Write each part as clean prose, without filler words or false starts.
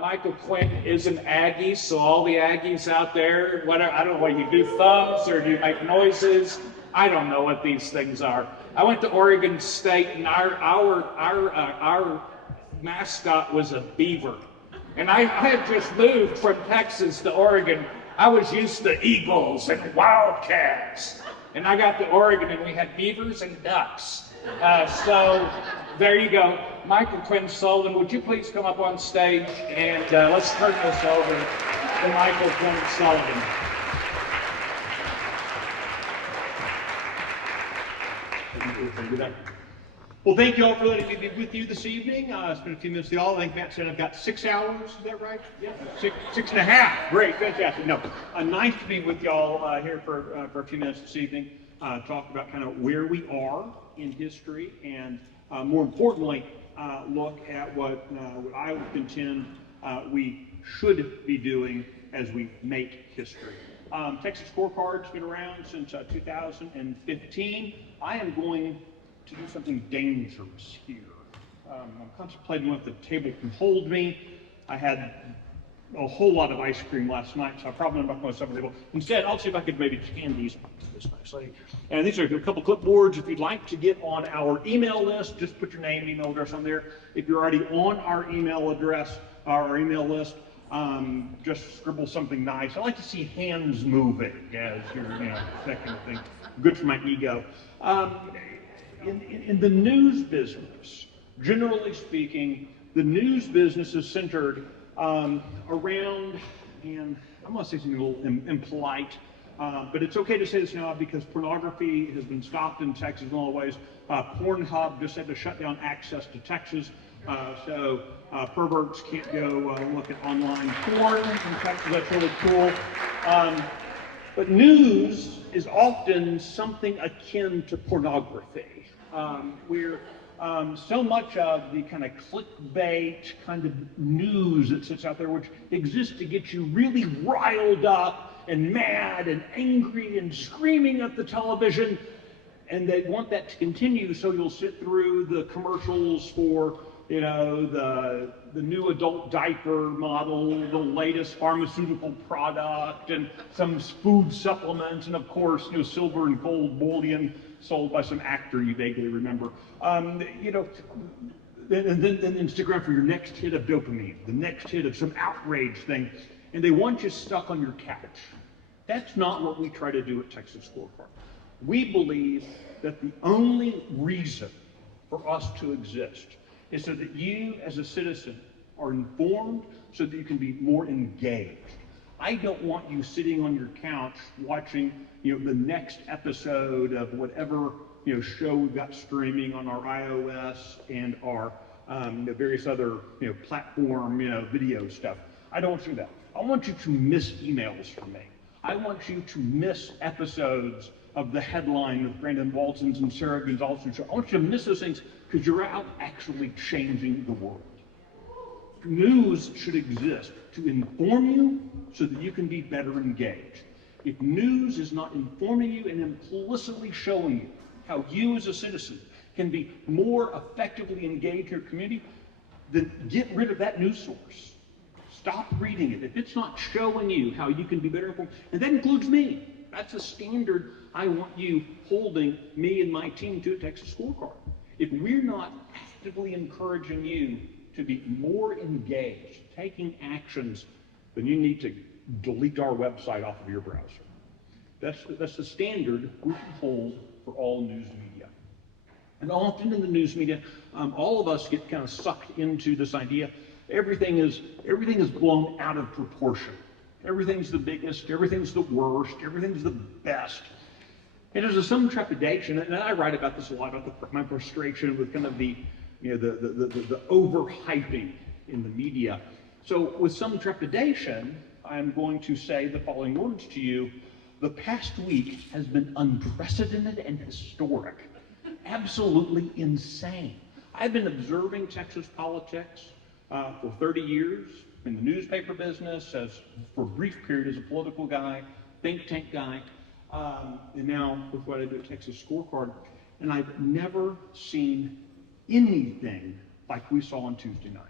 Michael Quinn is an Aggie, so all the Aggies out there, whatever, I don't know what you do, thumbs or do you make noises? I don't know what these things are. I went to Oregon State, and our mascot was a beaver. And I had just moved from Texas to Oregon. I was used to eagles and wildcats. And I got to Oregon and we had beavers and ducks. So there you go. Michael Quinn Sullivan, would you please come up on stage and let's turn this over to Michael Quinn Sullivan. Well, thank you all for letting me be with you this evening. Spent a few minutes with y'all. I think Matt said I've got 6 hours. Is that right? Yeah. Six and a half. Great, fantastic. No, nice to be with y'all here for a few minutes this evening. Talk about kind of where we are in history, and more importantly, look at what I would contend we should be doing as we make history. Texas Scorecard's been around since 2015. I am going to do something dangerous here. I'm contemplating what the table can hold me. I had a whole lot of ice cream last night, so I probably not going to suffer the table. Instead, I'll see if I could maybe hand these to this nicely. And these are a couple clipboards. If you'd like to get on our email list, just put your name, email address on there. If you're already on our email address, our email list, just scribble something nice. I like to see hands moving as you're, that kind of thing. Good for my ego. In the news business, generally speaking, the news business is centered around, and I'm going to say something a little impolite, but it's okay to say this now because pornography has been stopped in Texas in all ways. Pornhub just had to shut down access to Texas, so perverts can't go look at online porn in Texas. That's really cool. But news is often something akin to pornography. Where so much of the kind of clickbait kind of news that sits out there, which exists to get you really riled up and mad and angry and screaming at the television, and they want that to continue, so you'll sit through the commercials for the new adult diaper model, the latest pharmaceutical product, and some food supplements, and of course, silver and gold bullion sold by some actor you vaguely remember. And then stick around for your next hit of dopamine, the next hit of some outrage thing, and they want you stuck on your couch. That's not what we try to do at Texas Scorecard. We believe that the only reason for us to exist is so that you as a citizen are informed so that you can be more engaged. I don't want you sitting on your couch watching the next episode of whatever show we've got streaming on our iOS and our various other platform video stuff. I don't want you to do that. I want you to miss emails from me. I want you to miss episodes of The Headline with Brandon Waltons and Sarah Gonzalez show. I want you to miss those things because you're out actually changing the world. News should exist to inform you so that you can be better engaged. If news is not informing you and implicitly showing you how you as a citizen can be more effectively engaged in your community, then get rid of that news source. Stop reading it. If it's not showing you how you can be better informed, and that includes me. That's a standard I want you holding me and my team to at Texas Scorecard. If we're not actively encouraging you to be more engaged, taking actions, then you need to delete our website off of your browser. That's the standard we can hold for all news media. And often in the news media, all of us get kind of sucked into this idea. Everything is blown out of proportion. Everything's the biggest, everything's the worst, everything's the best. And there's some trepidation, and I write about this a lot, about my frustration with kind of the overhyping in the media. So with some trepidation, I'm going to say the following words to you. The past week has been unprecedented and historic. Absolutely insane. I've been observing Texas politics for 30 years in the newspaper business, for a brief period as a political guy, think tank guy, and now with what I do at Texas Scorecard. And I've never seen anything like we saw on Tuesday night.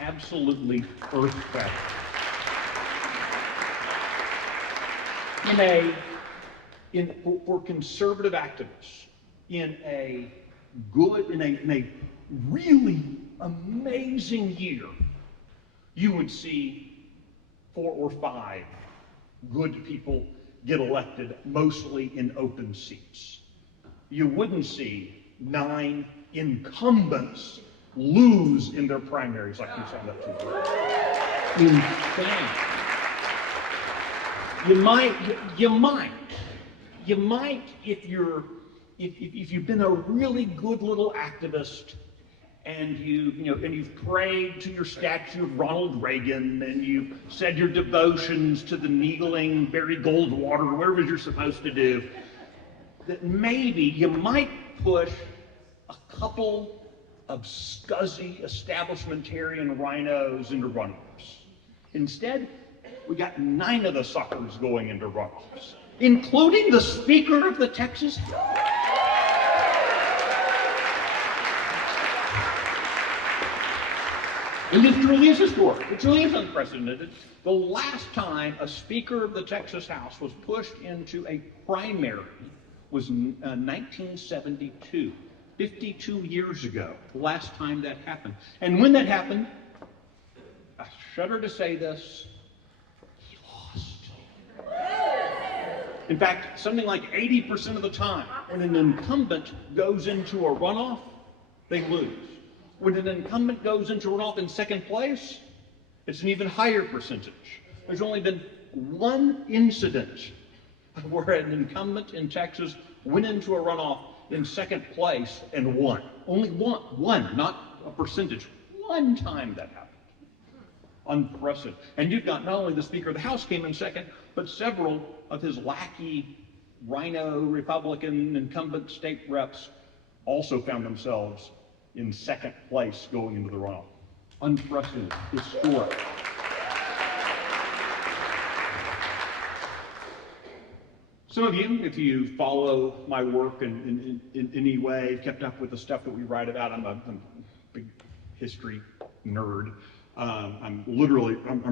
absolutely earth-shattering. For conservative activists, in a really amazing year, you would see 4 or 5 good people get elected, mostly in open seats. You wouldn't see 9 incumbents lose in their primaries like you signed up to. Insane. You might if you've been a really good little activist and you've prayed to your statue of Ronald Reagan and you've said your devotions to the kneeling Barry Goldwater or whatever you're supposed to do, that maybe you might push a couple of scuzzy establishmentarian rhinos into runoffs. Instead, we got 9 of the suckers going into runoffs, including the Speaker of the Texas House. And it truly is historic. It truly is unprecedented. The last time a Speaker of the Texas House was pushed into a primary was 1972, 52 years ago, the last time that happened. And when that happened, I shudder to say this, he lost. In fact, something like 80% of the time, when an incumbent goes into a runoff, they lose. When an incumbent goes into runoff in second place, it's an even higher percentage. There's only been 1 incident where an incumbent in Texas went into a runoff in second place and won. Only one, not a percentage. 1 time that happened. Unprecedented. And you've got not only the Speaker of the House came in second, but several of his lackey rhino Republican incumbent state reps also found themselves in second place going into the runoff. Unprecedented, historic. Some of you, if you follow my work in any way, kept up with the stuff that we write about, I'm a big history nerd. I'm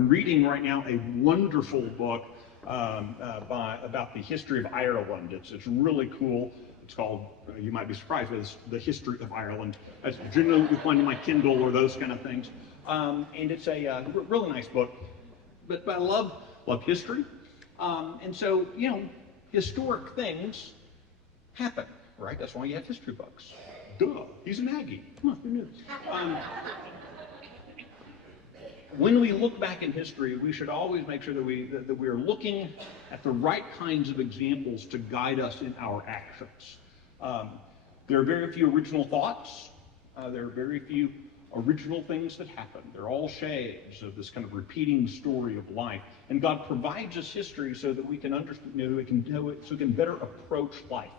reading right now a wonderful book about the history of Ireland. It's really cool. It's called, you might be surprised, it's The History of Ireland. That's generally what you find in my Kindle or those kind of things. And it's a really nice book. But I love history. And so, historic things happen, right? That's why you have history books. Duh, he's an Aggie. Come on, who knew? When we look back in history, we should always make sure that we are looking at the right kinds of examples to guide us in our actions. There are very few original thoughts. There are very few original things that happen. They're all shades of this kind of repeating story of life. And God provides us history so that we can understand, so we can better approach life.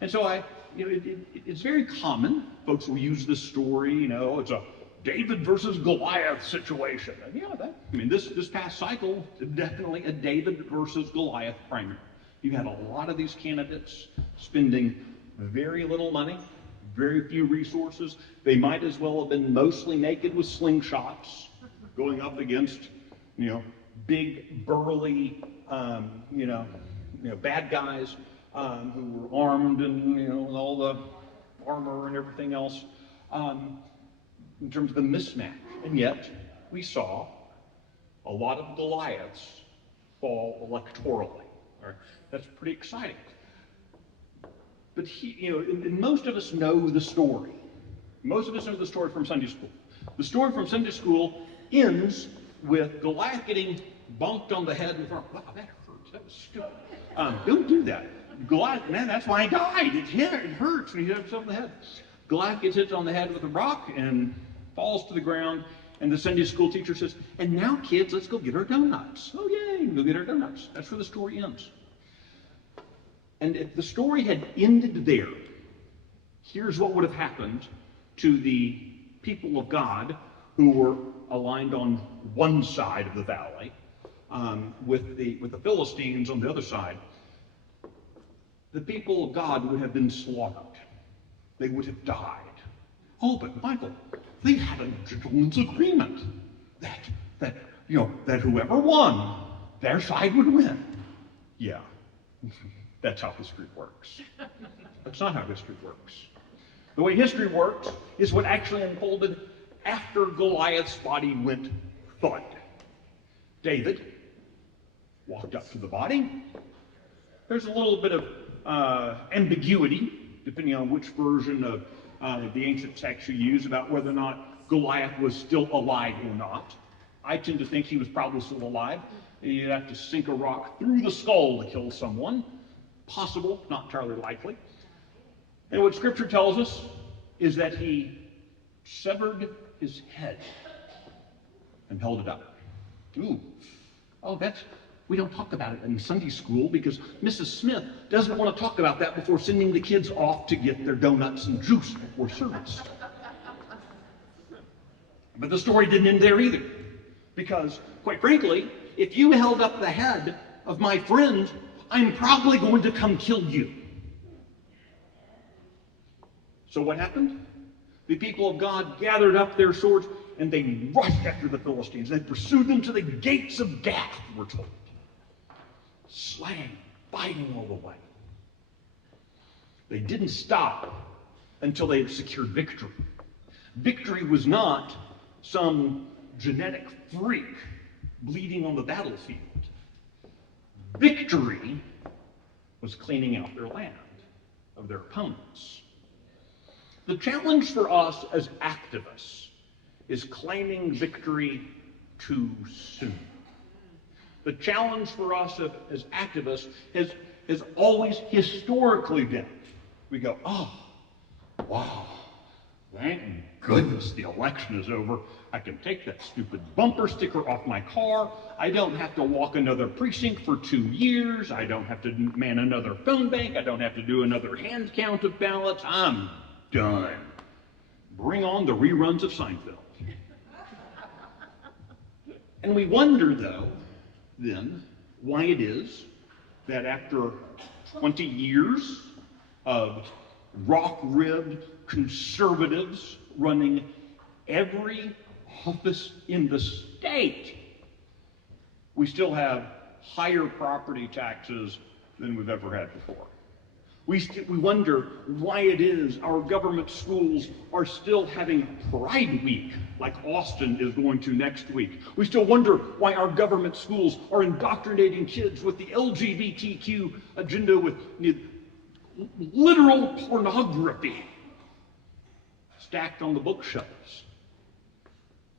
And so it's very common. Folks will use this story, it's a David versus Goliath situation. And this past cycle, definitely a David versus Goliath primary. You had a lot of these candidates spending very little money, very few resources. They might as well have been mostly naked with slingshots, going up against, big, burly, bad guys who were armed and, with all the armor and everything else. In terms of the mismatch. And yet, we saw a lot of Goliaths fall electorally. Right? That's pretty exciting. But and most of us know the story. Most of us know the story from Sunday school. The story from Sunday school ends with Goliath getting bonked on the head with wow, that hurts. That was stupid. Don't do that. Goliath, man, that's why he died. It hurts when he hit himself in the head. Goliath gets hit on the head with a rock and falls to the ground, and the Sunday school teacher says, and now kids, let's go get our donuts. Oh yay, go get our donuts. That's where the story ends. And if the story had ended there, here's what would have happened to the people of God who were aligned on one side of the valley, with the Philistines on the other side. The people of God would have been slaughtered. They would have died. Oh, but Michael, they had a gentleman's agreement that that whoever won, their side would win. Yeah, that's how history works. That's not how history works. The way history works is what actually unfolded after Goliath's body went thud. David walked up to the body. There's a little bit of ambiguity, depending on which version of the ancient text you use, about whether or not Goliath was still alive or not. I tend to think he was probably still alive. You'd have to sink a rock through the skull to kill someone. Possible, not entirely likely. And what Scripture tells us is that he severed his head and held it up. Ooh. Oh, we don't talk about it in Sunday school because Mrs. Smith doesn't want to talk about that before sending the kids off to get their donuts and juice before service. But the story didn't end there either. Because, quite frankly, if you held up the head of my friend, I'm probably going to come kill you. So what happened? The people of God gathered up their swords and they rushed after the Philistines. They pursued them to the gates of Gath, we're told. Slaying, fighting all the way. They didn't stop until they had secured victory. Victory was not some genetic freak bleeding on the battlefield. Victory was cleaning out their land of their opponents. The challenge for us as activists is claiming victory too soon. The challenge for us as activists has always historically been, we go, oh, wow, thank goodness the election is over. I can take that stupid bumper sticker off my car. I don't have to walk another precinct for 2 years. I don't have to man another phone bank. I don't have to do another hand count of ballots. I'm done. Bring on the reruns of Seinfeld. And we wonder, though, then, why it is that after 20 years of rock-ribbed conservatives running every office in the state, we still have higher property taxes than we've ever had before. We wonder why it is our government schools are still having Pride Week, like Austin is going to next week. We still wonder why our government schools are indoctrinating kids with the LGBTQ agenda, with literal pornography stacked on the bookshelves.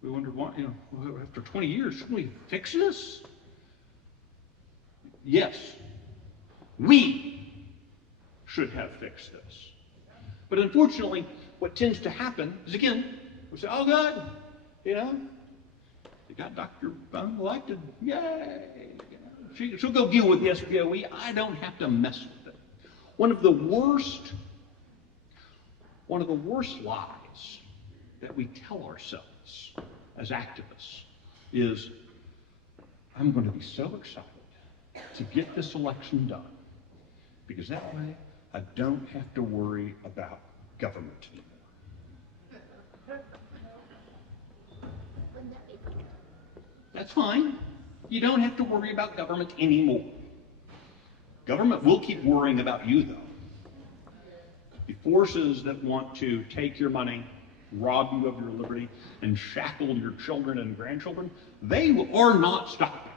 We wonder why, after 20 years, shouldn't we fix this? Yes, we should have fixed this. But unfortunately, what tends to happen is, again, we say, oh, good, they got Dr. Bung elected, yay. She'll go deal with the SPOE. I don't have to mess with it. One of the worst lies that we tell ourselves as activists is, I'm going to be so excited to get this election done, because that way I don't have to worry about government anymore. That's fine. You don't have to worry about government anymore. Government will keep worrying about you, though. The forces that want to take your money, rob you of your liberty, and shackle your children and grandchildren, they are not stopping.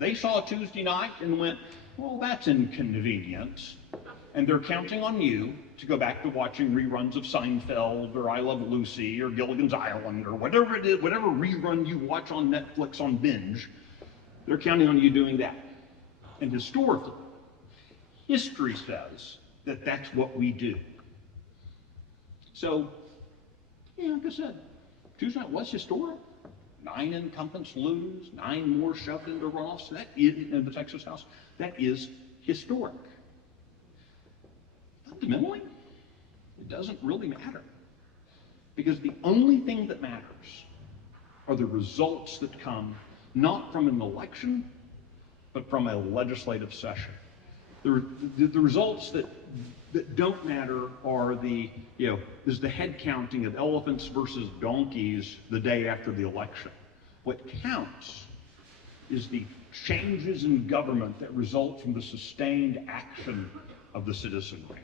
They saw Tuesday night and went, well, that's inconvenient. And they're counting on you to go back to watching reruns of Seinfeld or I Love Lucy or Gilligan's Island or whatever it is, whatever rerun you watch on Netflix on binge, they're counting on you doing that. And historically, history says that that's what we do. So, like I said, Tuesday night was historic. 9 incumbents lose, 9 more shoved into runoffs. That is, in the Texas House, that is historic. Fundamentally, it doesn't really matter. Because the only thing that matters are the results that come not from an election, but from a legislative session. The results that don't matter are is the head counting of elephants versus donkeys the day after the election. What counts is the changes in government that result from the sustained action of the citizenry.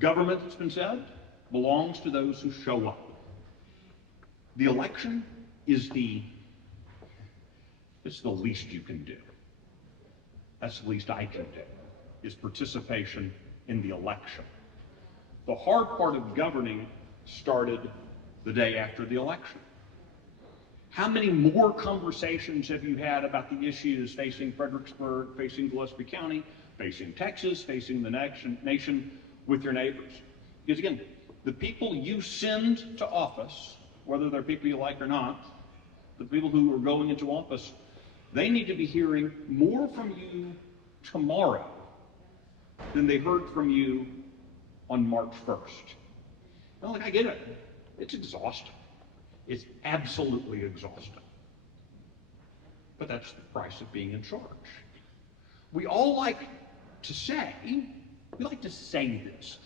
Government, it's been said, belongs to those who show up. The election is it's the least you can do. That's the least I can do, is participation in the election. The hard part of governing started the day after the election. How many more conversations have you had about the issues facing Fredericksburg, facing Gillespie County, facing Texas, facing the nation with your neighbors? Because again, the people you send to office, whether they're people you like or not, the people who are going into office, they need to be hearing more from you tomorrow than they heard from you on March 1st. Well, I get it. It's exhausting. It's absolutely exhausting. But that's the price of being in charge. We all like to say this.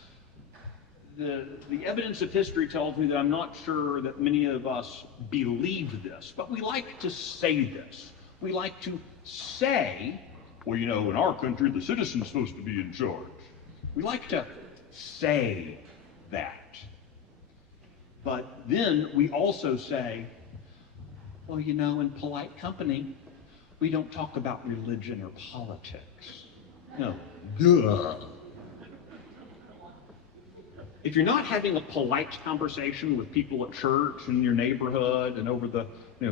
The evidence of history tells me that I'm not sure that many of us believe this, but we like to say this. We like to say, well, in our country, the citizen's supposed to be in charge. We like to say that. But then we also say, well, in polite company, we don't talk about religion or politics. No, duh. If you're not having a polite conversation with people at church in your neighborhood and over the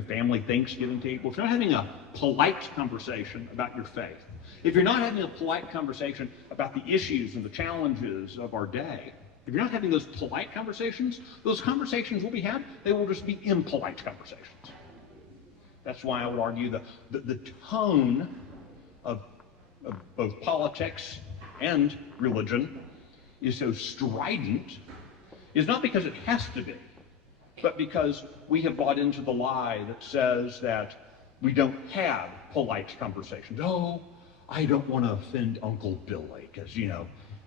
family Thanksgiving table, if you're not having a polite conversation about your faith, if you're not having a polite conversation about the issues and the challenges of our day, if you're not having those polite conversations, those conversations will be had, they will just be impolite conversations. That's why I would argue the tone of both politics and religion is so strident, is not because it has to be, but because we have bought into the lie that says that we don't have polite conversations. Oh, I don't want to offend Uncle Billy because,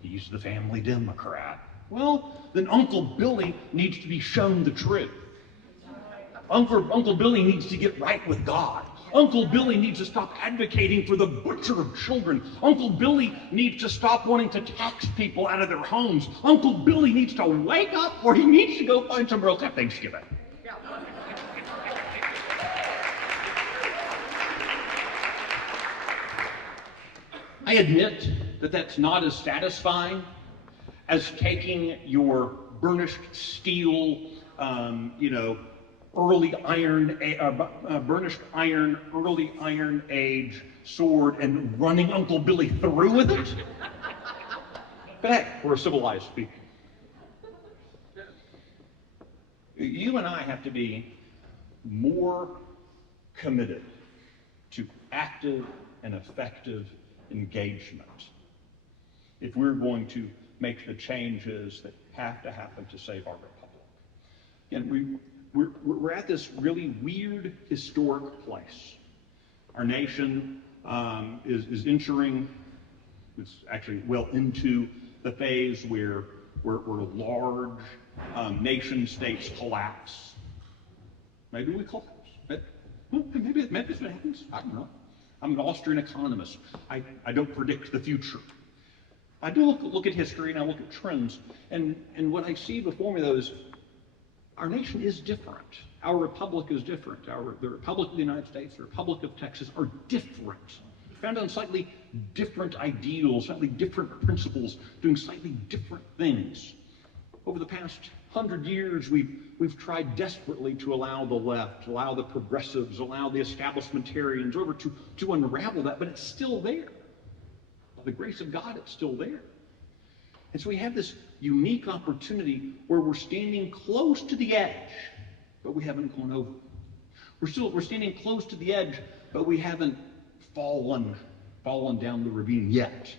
he's the family Democrat. Well, then Uncle Billy needs to be shown the truth. Uncle Billy needs to get right with God. Uncle Billy needs to stop advocating for the butcher of children. Uncle Billy needs to stop wanting to tax people out of their homes. Uncle Billy needs to wake up, or he needs to go find somewhere else to have Thanksgiving. I admit that that's not as satisfying as taking your burnished steel, burnished iron, early Iron Age sword and running Uncle Billy through with it. But hey, we're a civilized people. You and I have to be more committed to active and effective engagement if we're going to make the changes that have to happen to save our republic. And we're at this really weird historic place. Our nation is entering, it's actually well into the phase where large nation states collapse. Maybe we collapse. Maybe that's what happens. I don't know. I'm an Austrian economist. I don't predict the future. I do look at history and I look at trends, and what I see before me though is our nation is different. Our republic is different. The Republic of the United States, the Republic of Texas are different. Founded on slightly different ideals, slightly different principles, doing slightly different things. Over the past 100 years, we've tried desperately to allow the left, allow the progressives, allow the establishmentarians over to unravel that, but it's still there. By the grace of God, it's still there. And so we have this unique opportunity where we're standing close to the edge, but we haven't gone over. We're standing close to the edge, but we haven't fallen down the ravine yet.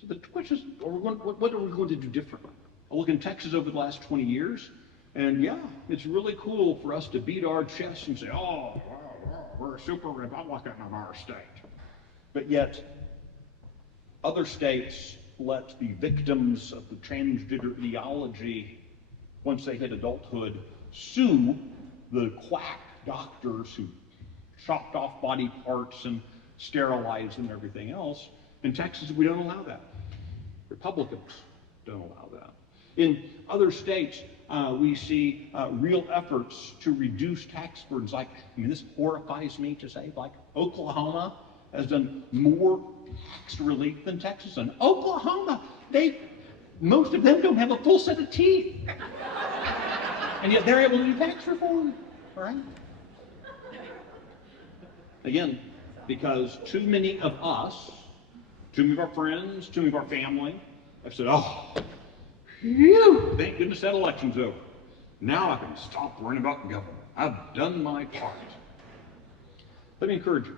So the question is, what are we going to do differently? I look in Texas over the last 20 years, and yeah, it's really cool for us to beat our chests and say, oh, we're a super Republican of our state. But yet, other states let the victims of the transgender ideology, once they hit adulthood, sue the quack doctors who chopped off body parts and sterilized and everything else. In Texas, we don't allow that. Republicans don't allow that. In other states, we see real efforts to reduce tax burdens. Like, I mean, this horrifies me to say, like Oklahoma has done more tax relief than Texas. And Oklahoma, most of them don't have a full set of teeth. And yet they're able to do tax reform, right? Again, because too many of us, too many of our friends, too many of our family have said, oh, phew, thank goodness that election's over. Now I can stop worrying about government. I've done my part. Let me encourage you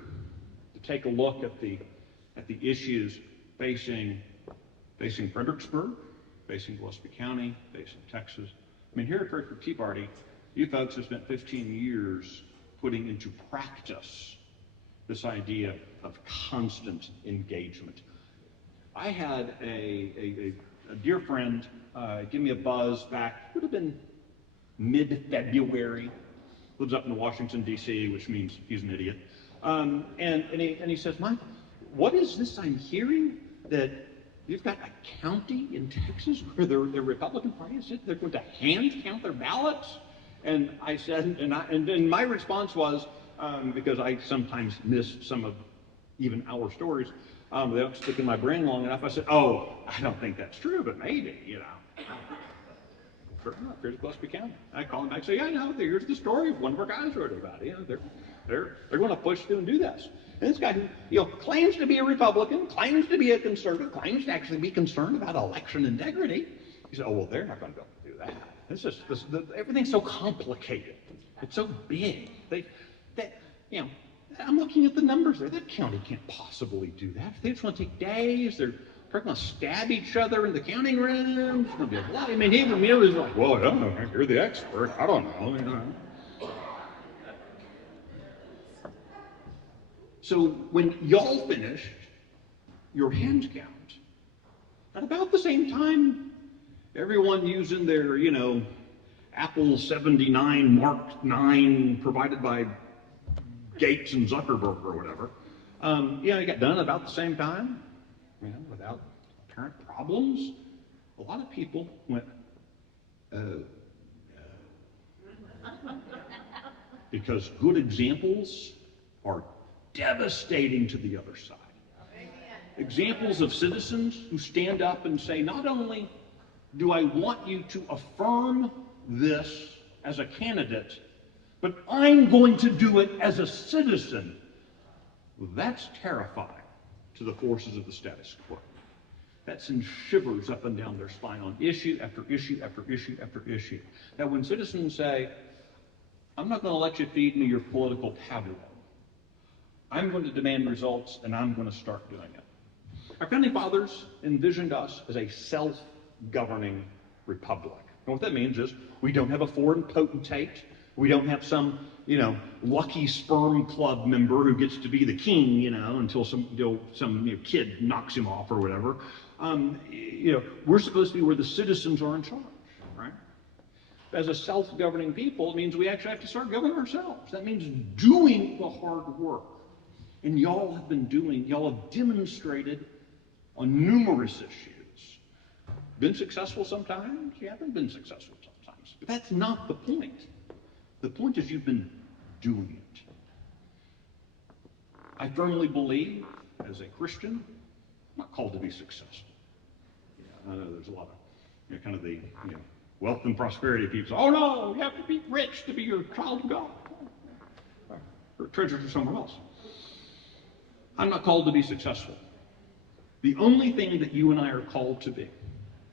to take a look at the issues facing Fredericksburg, facing Gillespie County, facing Texas. I mean, here at Fredericksburg Tea Party, you folks have spent 15 years putting into practice this idea of constant engagement. I had a dear friend give me a buzz back, would have been mid-February, lives up in Washington, D.C., which means he's an idiot. And he says, Mike, what is this I'm hearing that you've got a county in Texas where the Republican Party is they're going to hand count their ballots? And I said, and my response was, because I sometimes miss some of even our stories, they don't stick in my brain long enough. I said, oh, I don't think that's true, but maybe, you know. Sure enough, here's Gillespie County. I call him back and say, yeah, no, here's the story. One of our guys wrote about it. You know, they're going to push through and do this. And this guy who, claims to be a Republican, claims to be a conservative, claims to actually be concerned about election integrity. He said, oh, well, they're not going to be able to do that. It's just, everything's so complicated. It's so big. I'm looking at the numbers there. That county can't possibly do that. They just want to take days. They're going to stab each other in the counting room. It's going to be a lot. I mean, even me was like, well, I don't know. You're the expert. I don't know. So when y'all finished your hand count, at about the same time, everyone using their, Apple 79 Mark 9 provided by Gates and Zuckerberg or whatever, it got done about the same time, without apparent problems. A lot of people went, oh, no. Because good examples are devastating to the other side. Examples of citizens who stand up and say, not only do I want you to affirm this as a candidate, but I'm going to do it as a citizen. That's terrifying to the forces of the status quo. That sends shivers up and down their spine on issue after issue after issue after issue. Now, when citizens say, I'm not going to let you feed me your political tableau, I'm going to demand results, and I'm going to start doing it. Our founding fathers envisioned us as a self-governing republic. And what that means is we don't have a foreign potentate. We don't have some, lucky sperm club member who gets to be the king, until some kid knocks him off or whatever. We're supposed to be where the citizens are in charge, right? As a self-governing people, it means we actually have to start governing ourselves. That means doing the hard work. And y'all have demonstrated on numerous issues. Been successful sometimes, you haven't been successful sometimes. But that's not the point. The point is you've been doing it. I firmly believe, as a Christian, I'm not called to be successful. I know there's a lot of, kind of the, wealth and prosperity people. Oh no, you have to be rich to be a child of God. Or treasure for someone else. I'm not called to be successful. The only thing that you and I are called to be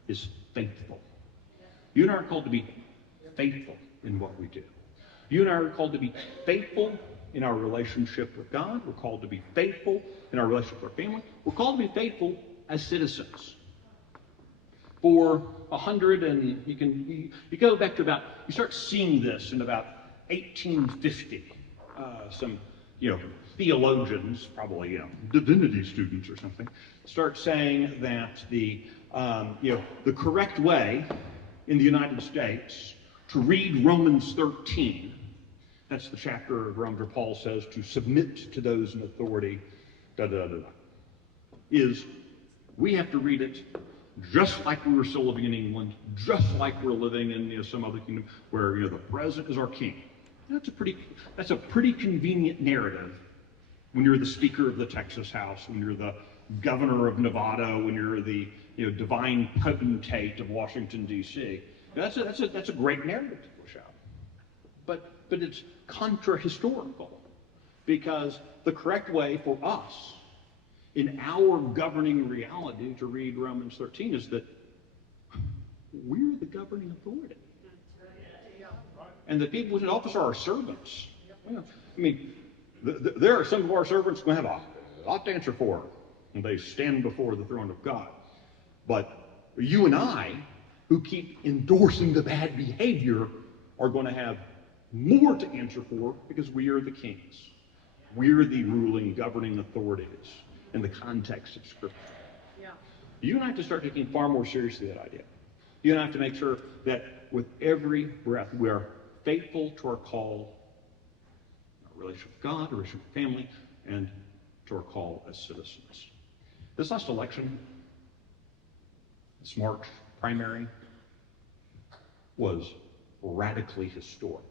is faithful. You and I are called to be faithful in what we do. You and I are called to be faithful in our relationship with God. We're called to be faithful in our relationship with our family. We're called to be faithful as citizens. For 100 and you go back to you start seeing this in about 1850. theologians, probably, divinity students or something, start saying that the correct way in the United States to read Romans 13, that's the chapter of Romans where Paul says to submit to those in authority, is we have to read it just like we were still living in England, just like we're living in some other kingdom where the president is our king. That's a pretty convenient narrative when you're the Speaker of the Texas House, when you're the Governor of Nevada, when you're the divine potentate of Washington D.C. That's a great narrative to push out, but it's contra-historical, because the correct way for us in our governing reality to read Romans 13 is that we're the governing authority. And the people in office are our servants. I mean, there are some of our servants who have a lot to answer for when they stand before the throne of God. But you and I, who keep endorsing the bad behavior, are going to have more to answer for because we are the kings. We're the ruling, governing authorities in the context of Scripture. Yeah. You and I have to start taking far more seriously that idea. You and I have to make sure that with every breath we are faithful to our call, our relationship with God, our relationship with family, and to our call as citizens. This last election, this March primary, was radically historic,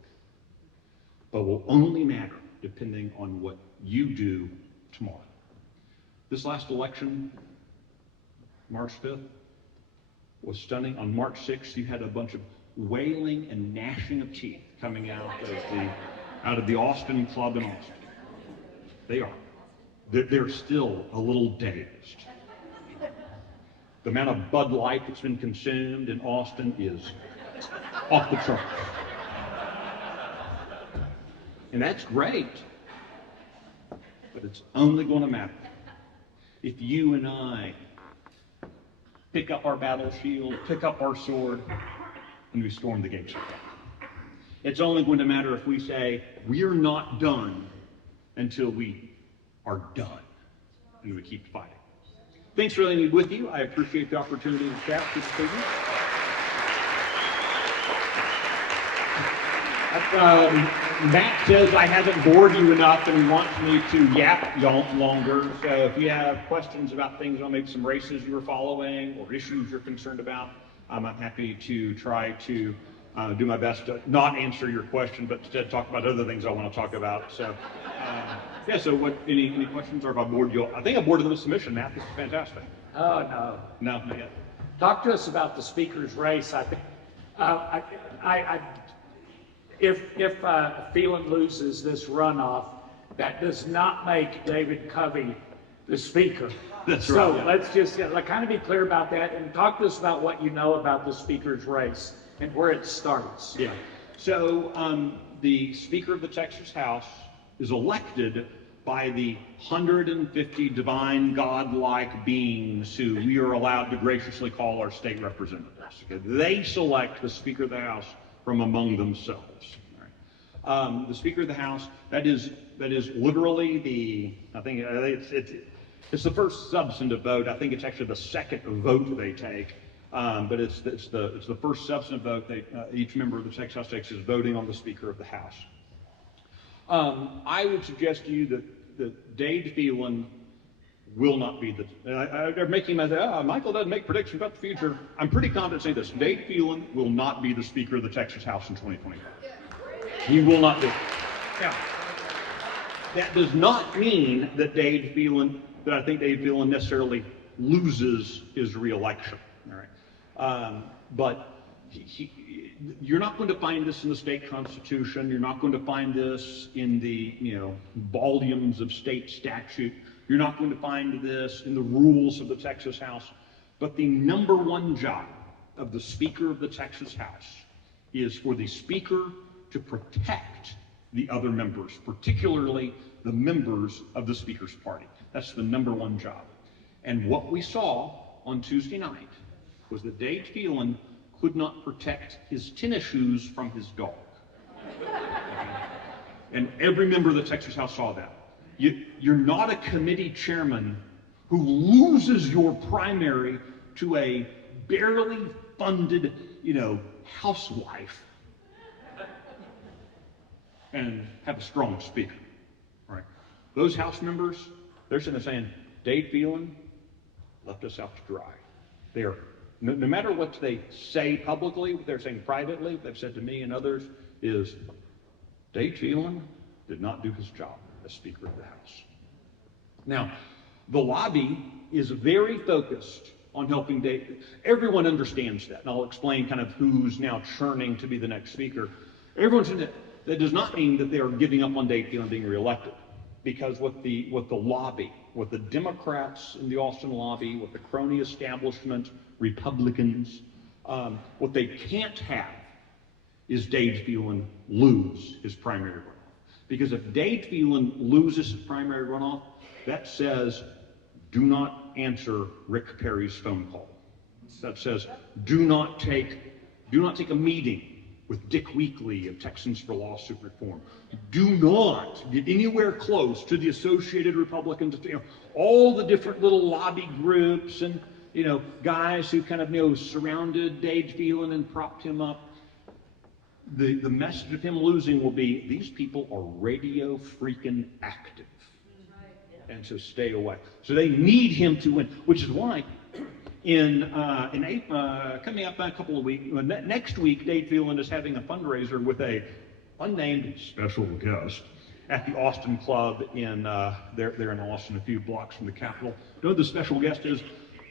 but will only matter depending on what you do tomorrow. This last election, March 5th, was stunning. On March 6th, you had a bunch of wailing and gnashing of teeth coming out of the Austin Club in Austin. They're still a little dazed. The amount of Bud Light that's been consumed in Austin is off the charts. And that's great, but it's only going to matter if you and I pick up our battle shield, pick up our sword, and we storm the gates of God. It's only going to matter if we say, we're not done until we are done, and we keep fighting. Thanks for letting me with you. I appreciate the opportunity to chat with the speakers. Matt says I haven't bored you enough and he wants me to yap longer. So if you have questions about things on maybe some races you were following or issues you're concerned about, I'm happy to try to do my best to not answer your question, but instead talk about other things I want to talk about. So so any questions, or if I bored you? I think I bored them with submission, Matt. This is fantastic. Oh, no. No, not yet. Talk to us about the speaker's race. I think if Phelan loses this runoff, that does not make David Covey the speaker. That's right. So yeah. let's just kind of be clear about that and talk to us about what you know about the speaker's race and where it starts. Yeah. So the Speaker of the Texas House is elected by the 150 divine God-like beings who we are allowed to graciously call our state representatives. Okay? They select the Speaker of the House from among themselves. Right? The Speaker of the House, that is literally it's the first substantive vote. I think it's actually the second vote they take, but it's the first substantive vote. Each member of the Texas House takes is voting on the Speaker of the House. I would suggest to you that Dade Phelan will not be they're making Michael doesn't make predictions about the future. I'm pretty confident saying this. Dade Phelan will not be the Speaker of the Texas House in 2025. He will not be. Now, that does not mean that I think Dade Phelan necessarily loses his re-election. All right. But you're not going to find this in the state constitution. You're not going to find this in the volumes of state statute. You're not going to find this in the rules of the Texas House. But the number one job of the Speaker of the Texas House is for the Speaker to protect the other members, particularly the members of the Speaker's party. That's the number one job. And what we saw on Tuesday night was that Dade Phelan could not protect his tennis shoes from his dog. And every member of the Texas House saw that. You're not a committee chairman who loses your primary to a barely funded, housewife and have a strong speaker, right? Those House members, they're sitting there saying, Dave Phelan left us out to dry. They're, no matter what they say publicly, what they're saying privately, what they've said to me and others, is Dave Phelan did not do his job as Speaker of the House. Now, the lobby is very focused on helping Dave. Everyone understands that, and I'll explain kind of who's now churning to be the next Speaker. Everyone's in it. That does not mean that they are giving up on Dave Phelan being reelected, because what the lobby, what the Democrats in the Austin lobby, what the crony establishment, Republicans, what they can't have is Dave Phelan lose his primary runoff. Because if Dave Phelan loses his primary runoff, that says, do not answer Rick Perry's phone call. That says, do not take a meeting with Dick Weekly of Texans for Lawsuit Reform. Do not get anywhere close to the Associated Republicans, all the different little lobby groups and guys who kind of surrounded Dave Phelan and propped him up. The message of him losing will be, these people are radio freaking active. And so stay away. So they need him to win, which is why in April, coming up in a couple of weeks, next week, Dave Phelan is having a fundraiser with a unnamed special guest at the Austin Club in they're in Austin, a few blocks from the Capitol. You know who the special guest is?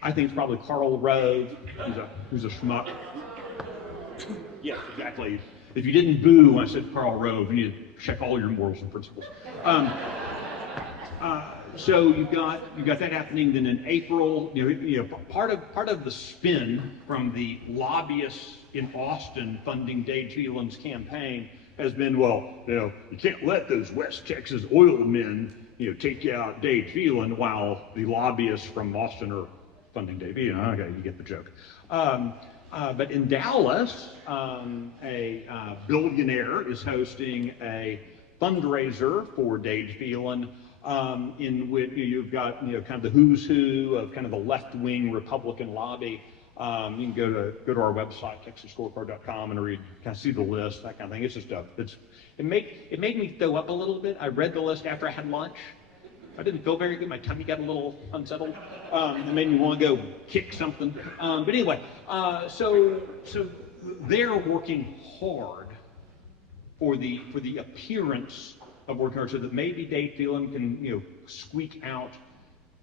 I think it's probably Karl Rove, who's a schmuck. Yeah, exactly. If you didn't boo when I said Karl Rove, you need to check all your morals and principles. So you've got that happening. Then in April, part of the spin from the lobbyists in Austin funding Dave Phelan's campaign has been, well, you can't let those West Texas oil men, take out Dave Phelan while the lobbyists from Austin are funding Dave Phelan. Okay, you get the joke. But in Dallas, a billionaire is hosting a fundraiser for Dave Phelan, in which you've got kind of the who's who of kind of the left-wing Republican lobby. You can go to our website, TexasScorecard.com, and read, kind of see the list, that kind of thing. It's just it made me throw up a little bit. I read the list after I had lunch. I didn't feel very good. My tummy got a little unsettled. It made me want to go kick something. But anyway, so they're working hard for the appearance of working hard, so that maybe Dave Phelan can squeak out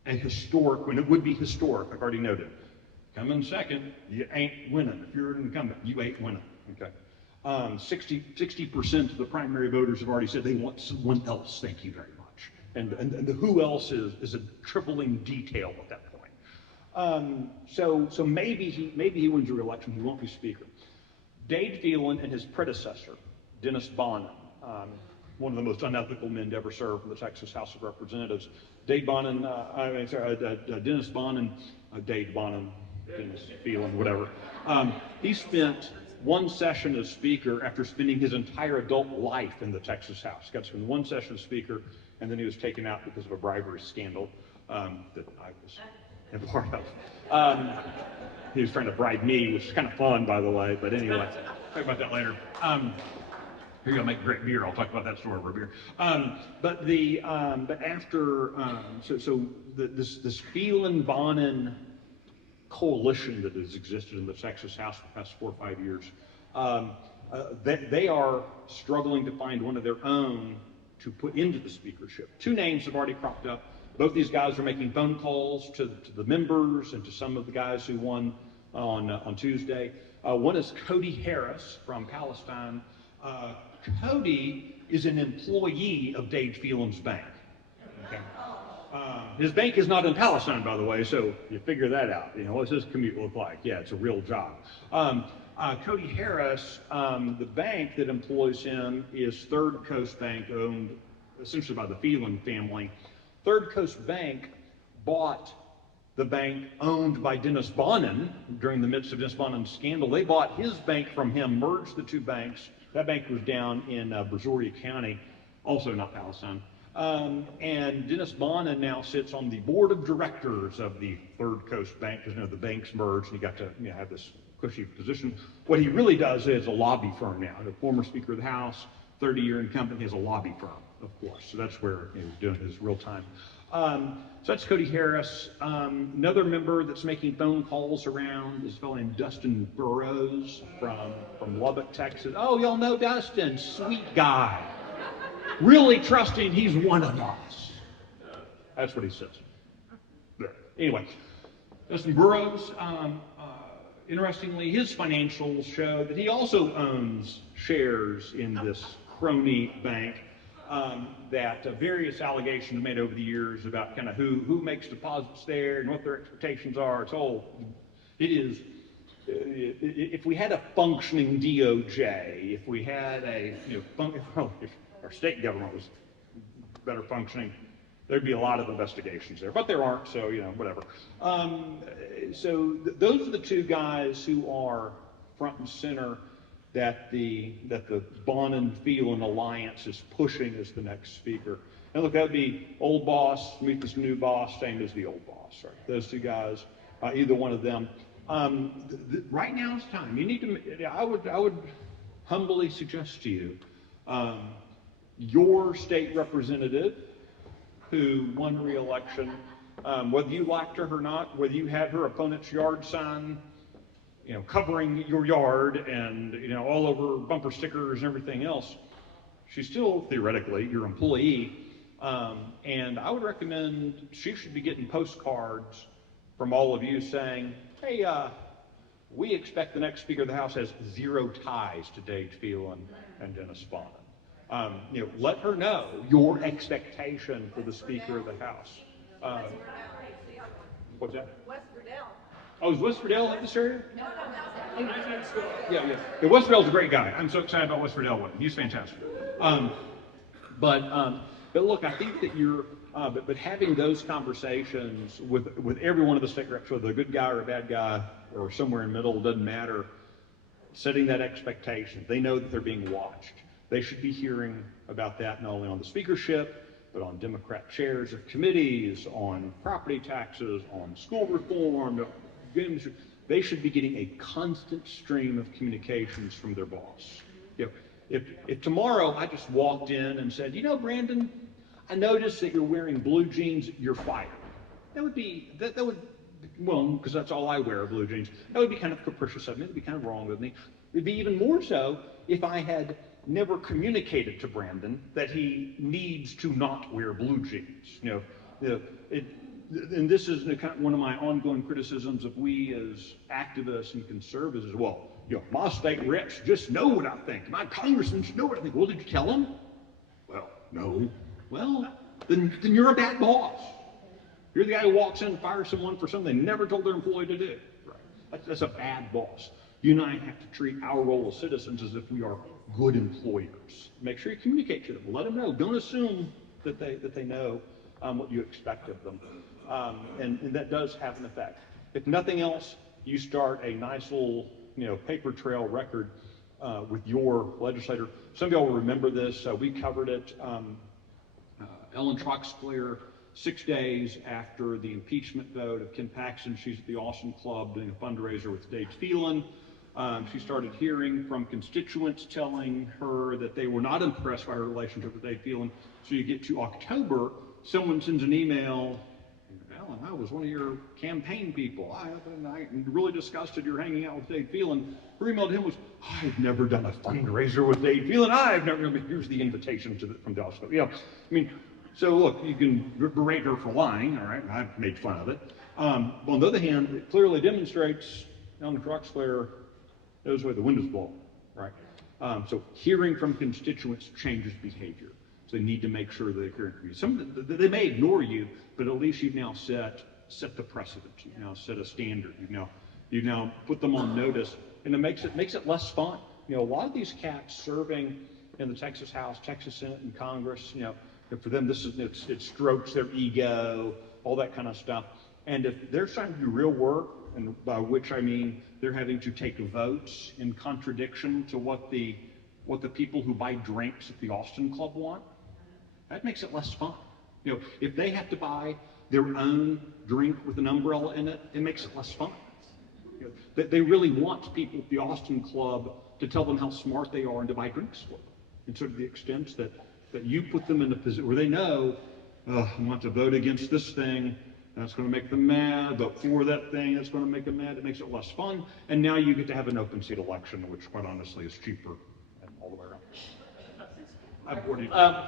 a historic, when it would be historic. I've already noted. Coming second, you ain't winning. If you're an incumbent, you ain't winning. Okay. 60% of the primary voters have already said they want someone else. Thank you very much. And the who else is a tripling detail at that point. So maybe he wins the re-election. He won't be Speaker. Dave Phelan and his predecessor, Dennis Bonnen, one of the most unethical men to ever serve in the Texas House of Representatives. Dennis Bonnen, Dennis Phelan, whatever. He spent one session as Speaker after spending his entire adult life in the Texas House. Got to spend one session as Speaker, and then he was taken out because of a bribery scandal that I was a part of. He was trying to bribe me, which is kind of fun, by the way, but anyway, talk about that later. Here, I'll make great beer. I'll talk about that story over beer. But after this Phelan-Bonnen coalition that has existed in the Texas House for the past 4 or 5 years, they are struggling to find one of their own to put into the speakership. 2 names have already cropped up. Both these guys are making phone calls to the members and to some of the guys who won on Tuesday. One is Cody Harris from Palestine. Cody is an employee of Dave Phelan's bank. Okay. His bank is not in Palestine, by the way, so you figure that out. What's his commute look like? Yeah, it's a real job. Cody Harris, the bank that employs him is Third Coast Bank, owned essentially by the Phelan family. Third Coast Bank bought the bank owned by Dennis Bonnen during the midst of Dennis Bonnen's scandal. They bought his bank from him, merged the 2 banks. That bank was down in Brazoria County. also not Palestine. And Dennis Bonnen now sits on the board of directors of the Third Coast Bank, because the banks merged and he got to have this cushy position. What he really does is a lobby firm now. The former Speaker of the House, 30-year incumbent, he has a lobby firm, of course. So that's where he's doing his real time. So that's Cody Harris. Another member that's making phone calls around is a fellow named Dustin Burrows from Lubbock, Texas. Oh, y'all know Dustin, sweet guy. Really trusting he's one of us. That's what he says. There. Anyway, Dustin Burrows, interestingly, his financials show that he also owns shares in this crony bank. That various allegations made over the years about kind of who makes deposits there and what their expectations are. It is, if we had a functioning DOJ, if we had if our state government was better functioning, there'd be a lot of investigations there, but there aren't, so whatever. Those are the two guys who are front and center that the Bonnen-Phelan alliance is pushing as the next speaker. And look, that would be old boss meet this new boss, same as the old boss, right? Those two guys, either one of them. Right now is time. You need to. I would humbly suggest to you, your state representative who won re-election, whether you liked her or not, whether you had her opponent's yard sign covering your yard and, all over bumper stickers and everything else, she's still theoretically your employee. And I would recommend she should be getting postcards from all of you saying, hey, we expect the next Speaker of the House has zero ties to Dave Phelan and Dennis Bonnen. Let her know your expectation for the Speaker of the House. What's that? Oh, is Wes Riddell at this area? No. Yeah. Wes Riddell's a great guy. I'm so excited about Wes Riddell. He's fantastic. But look, I think that but having those conversations with every one of the state reps, whether a good guy or a bad guy or somewhere in the middle, doesn't matter. Setting that expectation, they know that they're being watched. They should be hearing about that not only on the speakership, but on Democrat chairs of committees, on property taxes, on school reform. They should be getting a constant stream of communications from their boss. If tomorrow I just walked in and said, Brandon, I noticed that you're wearing blue jeans, you're fired. That would, because that's all I wear, blue jeans. That would be kind of capricious of me. It would be kind of wrong with me. It would be even more so if I had never communicated to Brandon that he needs to not wear blue jeans. And this is one of my ongoing criticisms of we as activists and conservatives as well. My state reps just know what I think. My congressmen just know what I think. Well, did you tell them? Well, no. Well, then you're a bad boss. You're the guy who walks in and fires someone for something they never told their employee to do. Right. That's a bad boss. You and I have to treat our role as citizens as if we are good employers. Make sure you communicate to them. Let them know. Don't assume that they know what you expect of them. And that does have an effect. If nothing else, you start a nice little paper trail record with your legislator. Some of y'all will remember this. We covered it. Ellen Troxclair, 6 days after the impeachment vote of Ken Paxton, she's at the Austin Club doing a fundraiser with Dave Phelan. She started hearing from constituents telling her that they were not impressed by her relationship with Dave Phelan. So you get to October, someone sends an email, Alan, I was one of your campaign people. I'm really disgusted you're hanging out with Dave Phelan. Her email to him was, I've never done a fundraiser with Dave Phelan. Here's the invitation from the Austin. So look, you can berate her for lying, all right? I've made fun of it. On the other hand, it clearly demonstrates Ellen Troxclair knows where the wind is blowing, right? So hearing from constituents changes behavior. So they need to make sure they're hearing from you. They may ignore you, but at least you've now set the precedent. You've now set a standard. You've now put them on notice, and it makes it less fun. A lot of these cats serving in the Texas House, Texas Senate, and Congress, for them it strokes their ego, all that kind of stuff. And if they're trying to do real work, and by which I mean they're having to take votes in contradiction to what the people who buy drinks at the Austin Club want, That makes it less fun. If they have to buy their own drink with an umbrella in it, it makes it less fun. They really want people at the Austin Club to tell them how smart they are and to buy drinks for them. And so to the extent that you put them in a position where they know, I want to vote against this thing, that's going to make them mad, vote for that thing, that's going to make them mad, it makes it less fun. And now you get to have an open seat election, which quite honestly is cheaper and all the way around.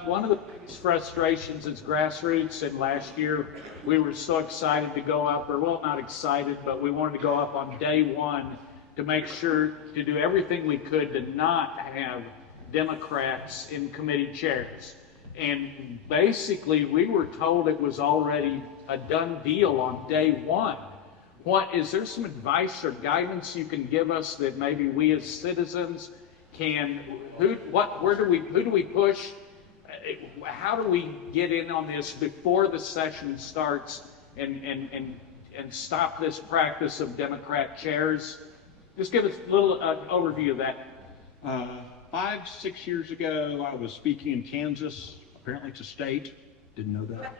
One of the biggest frustrations is grassroots, and last year we were so excited to go up, or well, not excited, but we wanted to go up on day one to make sure to do everything we could to not have Democrats in committee chairs. And basically we were told it was already a done deal on day one. Is there some advice or guidance you can give us that maybe we as citizens can, who do we push? How do we get in on this before the session starts and stop this practice of Democrat chairs? Just give us a little overview of that. 5, 6 years ago, I was speaking in Kansas. Apparently it's a state. Didn't know that.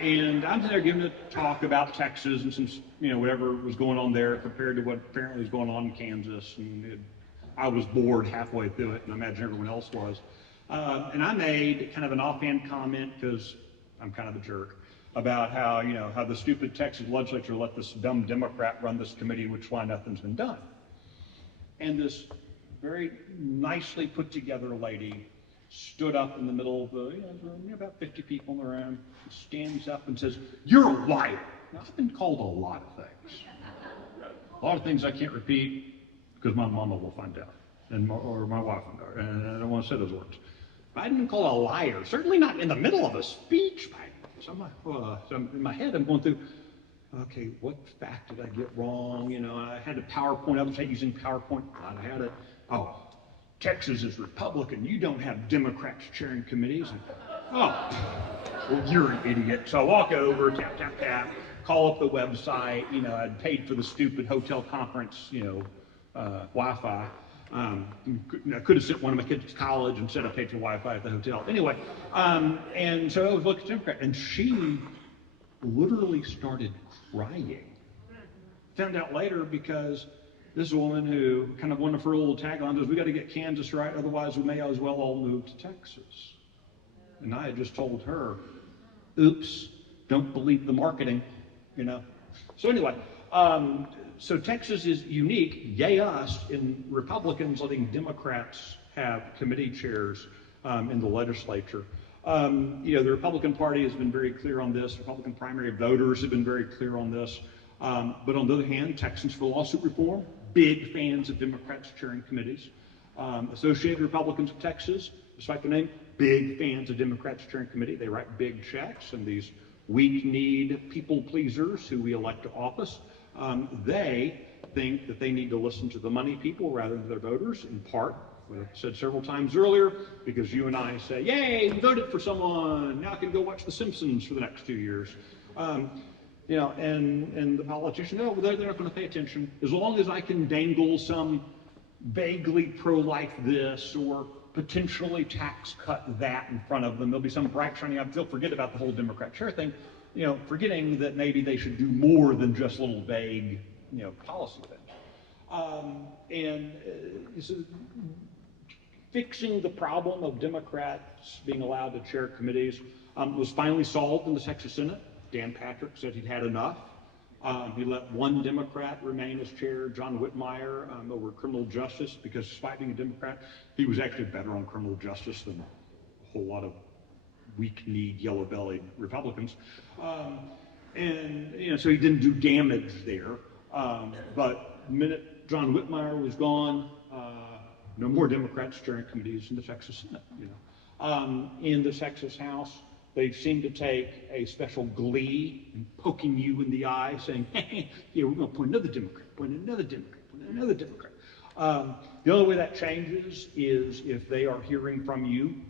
And I'm there giving a talk about Texas and some, whatever was going on there compared to what apparently was going on in Kansas. And I was bored halfway through it, and I imagine everyone else was. And I made kind of an offhand comment, because I'm kind of a jerk, about how the stupid Texas legislature let this dumb Democrat run this committee, which is why nothing's been done. And this very nicely put together lady stood up in the middle of the room, about 50 people in the room, stands up and says, "You're a liar." Now, I've been called a lot of things. A lot of things I can't repeat because my mama will find out, or my wife will find out, and I don't want to say those words. But I didn't call a liar, certainly not in the middle of a speech. So in my head, I'm going through, okay, what fact did I get wrong? I had a PowerPoint. I was using PowerPoint. I had it. Oh, Texas is Republican. You don't have Democrats chairing committees. And, oh, well, you're an idiot. So I walk over, tap, tap, tap, call up the website. I'd paid for the stupid hotel conference, Wi-Fi. I could have sent one of my kids to college and said I paid for Wi-Fi at the hotel. Anyway, and so I was looking at Democrat, and she literally started crying. Found out later because this is a woman who kind of one of her little taglines was, "We got to get Kansas right, otherwise we may as well all move to Texas." And I had just told her, "Oops, don't believe the marketing," So anyway, so Texas is unique, yay us, in Republicans letting Democrats have committee chairs in the legislature. The Republican Party has been very clear on this. Republican primary voters have been very clear on this. But on the other hand, Texans for Lawsuit Reform, big fans of Democrats chairing committees. Associated Republicans of Texas, despite the name, big fans of Democrats chairing committee. They write big checks, and these weak-kneed people pleasers who we elect to office, they think that they need to listen to the money people rather than their voters, in part, what I've said several times earlier, because you and I say, "Yay, we voted for someone, now I can go watch The Simpsons for the next 2 years." And the politicians, no, they're not going to pay attention. As long as I can dangle some vaguely pro-life this or potentially tax cut that in front of them, there'll be some bright shiny object. They'll forget about the whole Democrat chair thing, forgetting that maybe they should do more than just little vague, policy things. So fixing the problem of Democrats being allowed to chair committees was finally solved in the Texas Senate. Dan Patrick said he'd had enough. He let one Democrat remain as chair, John Whitmire, over criminal justice, because despite being a Democrat, he was actually better on criminal justice than a whole lot of weak-kneed, yellow-bellied Republicans. So he didn't do damage there. But the minute John Whitmire was gone, no more Democrats chairing committees in the Texas Senate. In the Texas House, they seem to take a special glee in poking you in the eye, saying, "Hey, yeah, we're going to appoint another Democrat, appoint another Democrat, appoint another Democrat." The only way that changes is if they are hearing from you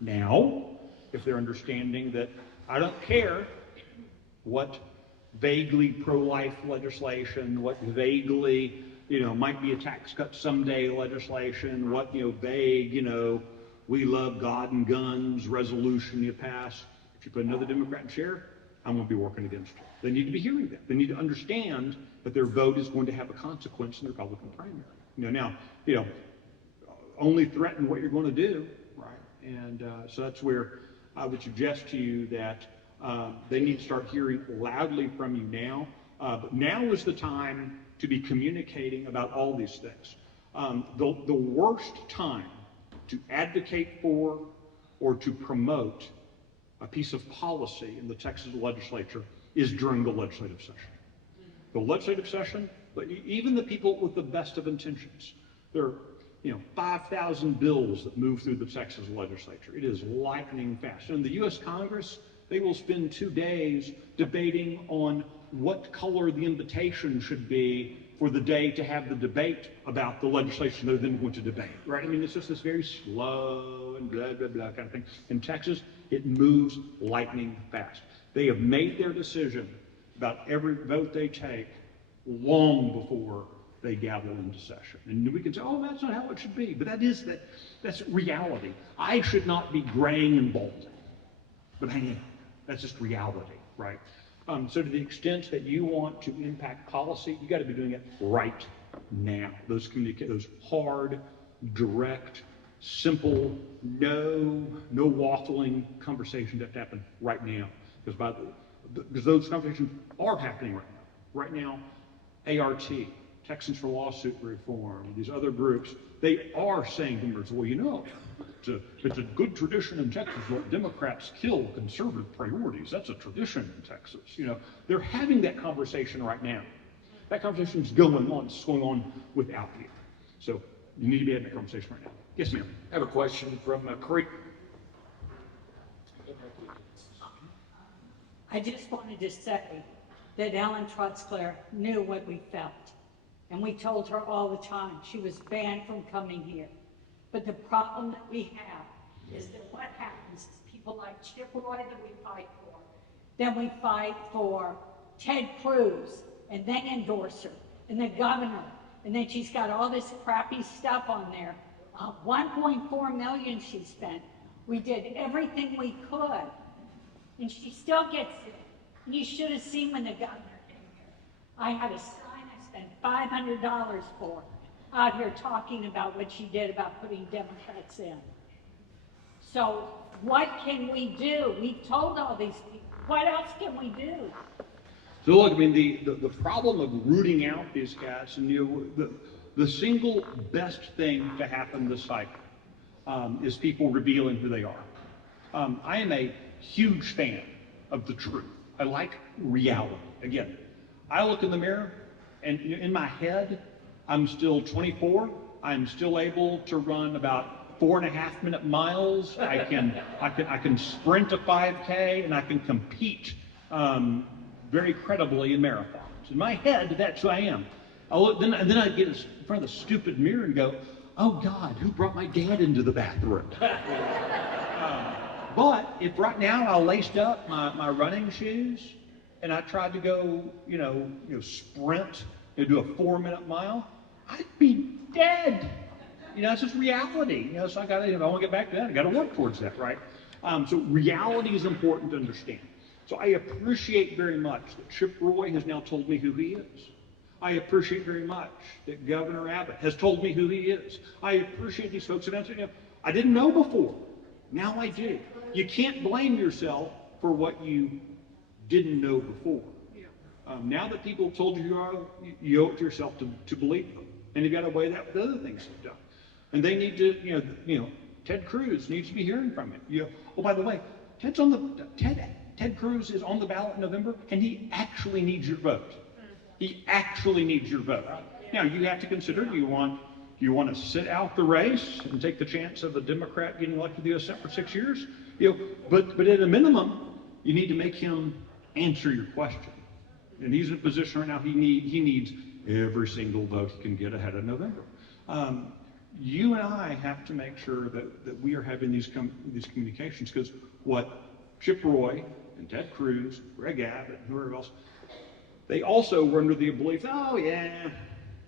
now, if they're understanding that I don't care what vaguely pro-life legislation, what vaguely, might be a tax cut someday legislation, what, vague, "We love God and guns" resolution you pass. If you put another Democrat in chair, I'm going to be working against you. They need to be hearing that. They need to understand that their vote is going to have a consequence in the Republican primary. Only threaten what you're going to do, right? And so that's where I would suggest to you that they need to start hearing loudly from you now. But now is the time to be communicating about all these things. The worst time to advocate for or to promote a piece of policy in the Texas legislature is during the legislative session. The legislative session, but even the people with the best of intentions, there are 5,000 bills that move through the Texas legislature. It is lightning fast. In the U.S. Congress, they will spend 2 days debating on what color the invitation should be for the day to have the debate about the legislation they're then going to debate, right? I mean, it's just this very slow and blah, blah, blah kind of thing. In Texas, it moves lightning fast. They have made their decision about every vote they take long before they gavel into session. And we can say, oh, that's not how it should be, but that's reality. I should not be graying and balding, but I am. That's just reality, right? So to the extent that you want to impact policy, you got to be doing it right now. Those hard, direct, simple, no waffling conversations have to happen right now. Because those conversations are happening right now. Right now, ART, Texans for Lawsuit Reform, these other groups, they are saying to members, well, it's a good tradition in Texas that Democrats kill conservative priorities. That's a tradition in Texas. They're having that conversation right now. That conversation is going on. It's going on without you. So you need to be having that conversation right now. Yes, ma'am. I have a question from Creek. I just wanted to say that Ellen Trotzclair knew what we felt. And we told her all the time she was banned from coming here. But the problem that we have is that what happens is people like Chip Roy that we fight for, then we fight for Ted Cruz, and they endorse her, and the governor, and then she's got all this crappy stuff on there. 1.4 million she spent. We did everything we could, and she still gets it. And you should have seen when the governor came here. I had a sign I spent $500 for out here talking about what she did about putting Democrats in. So what can we do? We've told all these people. What else can we do? So look, I mean, the problem of rooting out these guys, and the single best thing to happen this cycle is people revealing who they are. I am a huge fan of the truth. I like reality. Again, I look in the mirror, and in my head, I'm still 24. I'm still able to run about 4.5-minute miles. I can sprint a 5K, and I can compete very credibly in marathons. In my head, that's who I am. Then I get in front of the stupid mirror and go, oh God, who brought my dad into the bathroom? But if right now I laced up my running shoes and I tried to go, sprint, do a 4-minute mile, I'd be dead. It's just reality. So if I want to get back to that, I got to work towards that, right? So reality is important to understand. So I appreciate very much that Chip Roy has now told me who he is. I appreciate very much that Governor Abbott has told me who he is. I appreciate these folks. I didn't know before. Now I do. You can't blame yourself for what you didn't know before. Now that people have told you who you are, you owe it to yourself to believe them. And you've got to weigh that with other things they've done. And they need to, Ted Cruz needs to be hearing from it. Oh, by the way, Ted Cruz is on the ballot in November, and he actually needs your vote. He actually needs your vote. Now, you have to consider, do you want to sit out the race and take the chance of a Democrat getting elected to the U.S. Senate for 6 years? But at a minimum, you need to make him answer your question. And he's in a position right now, he needs every single vote he can get ahead of November. You and I have to make sure that we are having these communications, because what Chip Roy and Ted Cruz, Greg Abbott, and whoever else, they also were under the belief, oh yeah,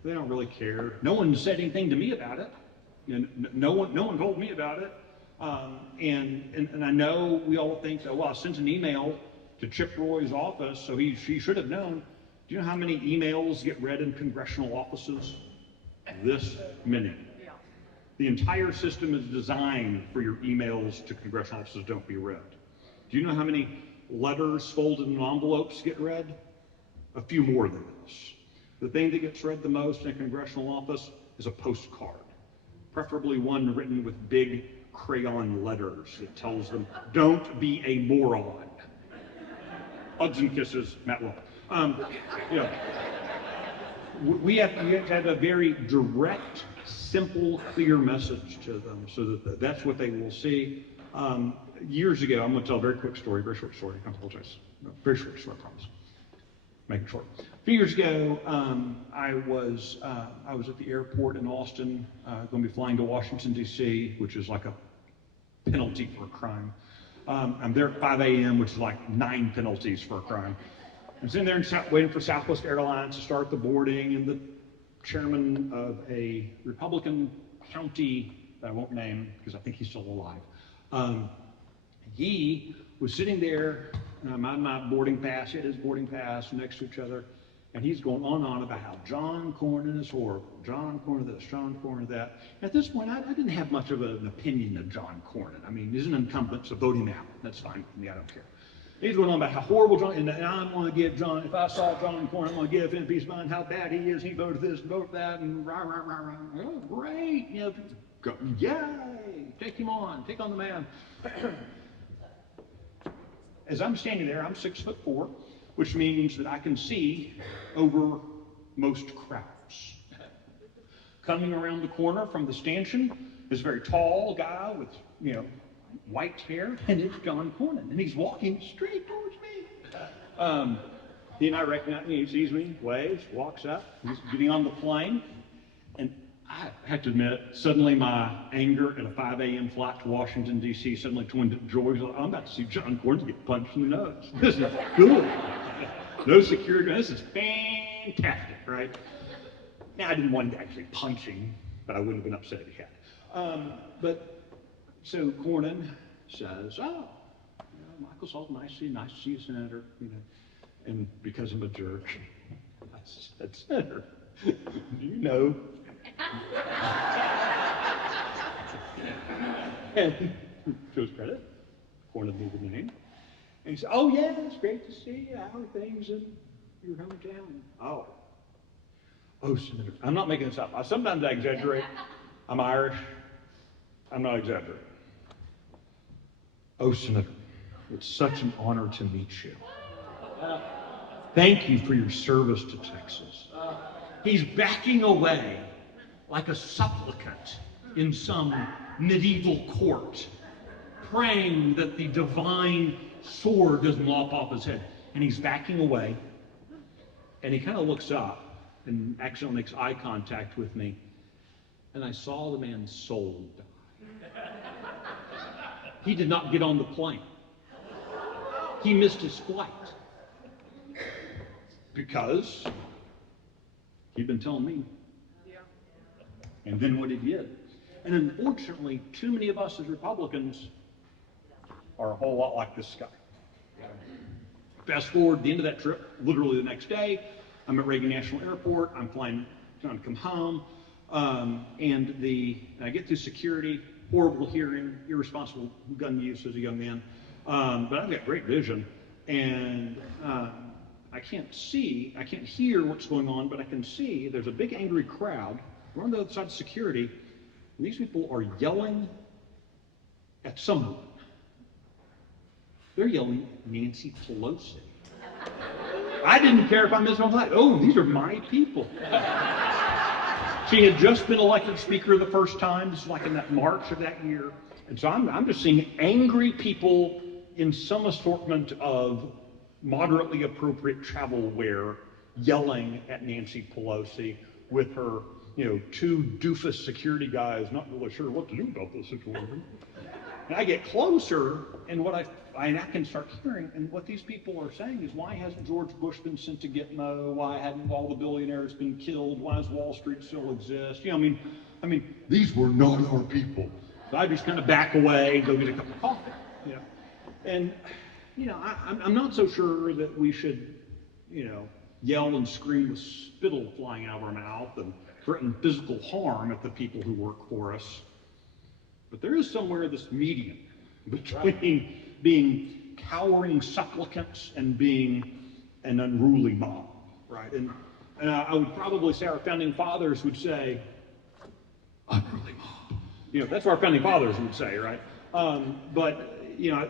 they don't really care. No one said anything to me about it. No one told me about it. And I know we all think that, well, I sent an email to Chip Roy's office, so she should have known. Do you know how many emails get read in congressional offices? This many. The entire system is designed for your emails to congressional offices don't be read. Do you know how many letters folded in envelopes get read? A few more than this. The thing that gets read the most in a congressional office is a postcard, preferably one written with big crayon letters that tells them, don't be a moron. Hugs and kisses, Matt Will. We have to have a very direct, simple, clear message to them so that that's what they will see. Years ago, I'm going to tell a very quick story, very short story. I apologize. No, very short story, I promise. Make it short. A few years ago, I was at the airport in Austin, going to be flying to Washington, D.C., which is like a penalty for a crime. I'm there at 5 a.m., which is like 9 penalties for a crime. I'm sitting there and waiting for Southwest Airlines to start the boarding, and the chairman of a Republican county that I won't name because I think he's still alive. He was sitting there, my boarding pass, he had his boarding pass next to each other, and he's going on and on about how John Cornyn is horrible, John Cornyn this, John Cornyn that. At this point, I didn't have much of an opinion of John Cornyn. I mean, he's an incumbent, so vote him out. That's fine with me, I don't care. He's going on about how horrible John, and I'm going to give John, if I saw John Cornyn, I'm going to give him a piece of mind, how bad he is, he voted this, voted that, and rah, rah, rah, rah. Oh, great, you know, go, yay, take him on, take on the man. As I'm standing there, I'm 6'4", which means that I can see over most crowds. Coming around the corner from the stanchion is a very tall guy with, you know, white hair, and it's John Cornyn, and he's walking straight towards me. He and I recognize me, he sees me, waves, walks up, he's getting on the plane, and I have to admit, suddenly my anger at a 5 a.m. flight to Washington, D.C. suddenly turned into joy. I'm about to see John Cornyn get punched in the nose. This is good. No security, this is fantastic, right? Now, I didn't want to actually punch him, but I wouldn't have been upset if he had. So Cornyn says, oh, you know, Michael Sullivan, nice to see you, Senator. You know, and because I'm a jerk, I said, Senator, do you know? And to his credit, Cornyn knew the name. And he said, oh yeah, it's great to see you. How are things in your hometown? Oh, Senator, I'm not making this up. Sometimes I exaggerate. I'm Irish. I'm not exaggerating. Oh, Senator, it's such an honor to meet you. Thank you for your service to Texas. He's backing away like a supplicant in some medieval court, praying that the divine sword doesn't lop off his head. And he's backing away, and he kind of looks up and accidentally makes eye contact with me, and I saw the man's soul die. He did not get on the plane. He missed his flight because he'd been telling me. And then what he did. And unfortunately, too many of us as Republicans are a whole lot like this guy. Fast forward to the end of that trip, literally the next day, I'm at Reagan National Airport, I'm trying to come home, and I get through security, horrible hearing, irresponsible gun use as a young man, but I've got great vision, and I can't hear what's going on, but I can see there's a big angry crowd. We're on the other side of security, and these people are yelling at someone. They're yelling at Nancy Pelosi. I didn't care if I missed my flight. Oh, these are my people. She had just been elected Speaker the first time, just like in that March of that year. And so I'm just seeing angry people in some assortment of moderately appropriate travel wear yelling at Nancy Pelosi with her, two doofus security guys not really sure what to do about this situation. And I get closer, and I can start hearing, and what these people are saying is, why hasn't George Bush been sent to Gitmo? Why hadn't all the billionaires been killed? Why does Wall Street still exist? I mean, these were not our people. So I just kind of back away and go get a cup of coffee, you know. And, you know, I'm not so sure that we should, you know, yell and scream with spittle flying out of our mouth and threaten physical harm at the people who work for us. But there is somewhere this medium between being cowering supplicants and being an unruly mob, right? And I would probably say our founding fathers would say, unruly mob. You know, that's what our founding fathers would say, right? But, you know,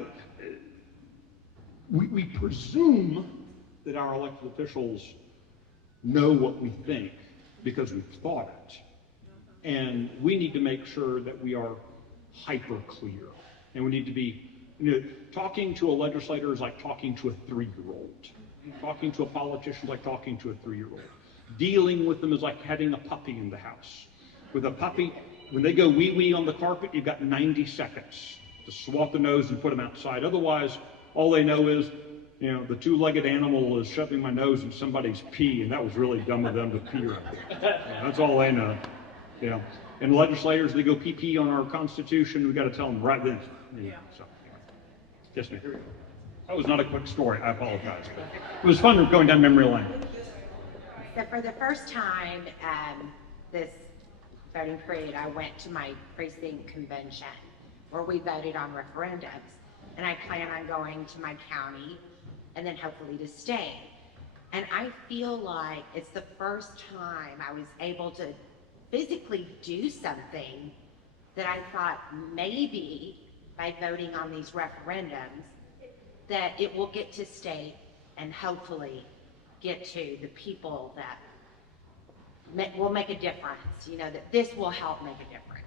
we presume that our elected officials know what we think because we've thought it. And we need to make sure that we are hyper clear. And we need to be, you know, talking to a legislator is like talking to a 3-year-old. Talking to a politician is like talking to a 3-year-old. Dealing with them is like having a puppy in the house. With a puppy, when they go wee-wee on the carpet, you've got 90 seconds to swat the nose and put them outside. Otherwise, all they know is, you know, the 2-legged animal is shoving my nose in somebody's pee, and that was really dumb of them to pee right there. That's all they know. You know, and legislators, they go pee-pee on our Constitution. We got to tell them right then. Yeah. So, yes, ma'am. That was not a quick story. I apologize. But it was fun going down memory lane. So for the first time this voting period, I went to my precinct convention where we voted on referendums, and I plan on going to my county and then hopefully to state. And I feel like it's the first time I was able to physically do something that I thought maybe by voting on these referendums that it will get to state and hopefully get to the people that will make a difference, you know, that this will help make a difference.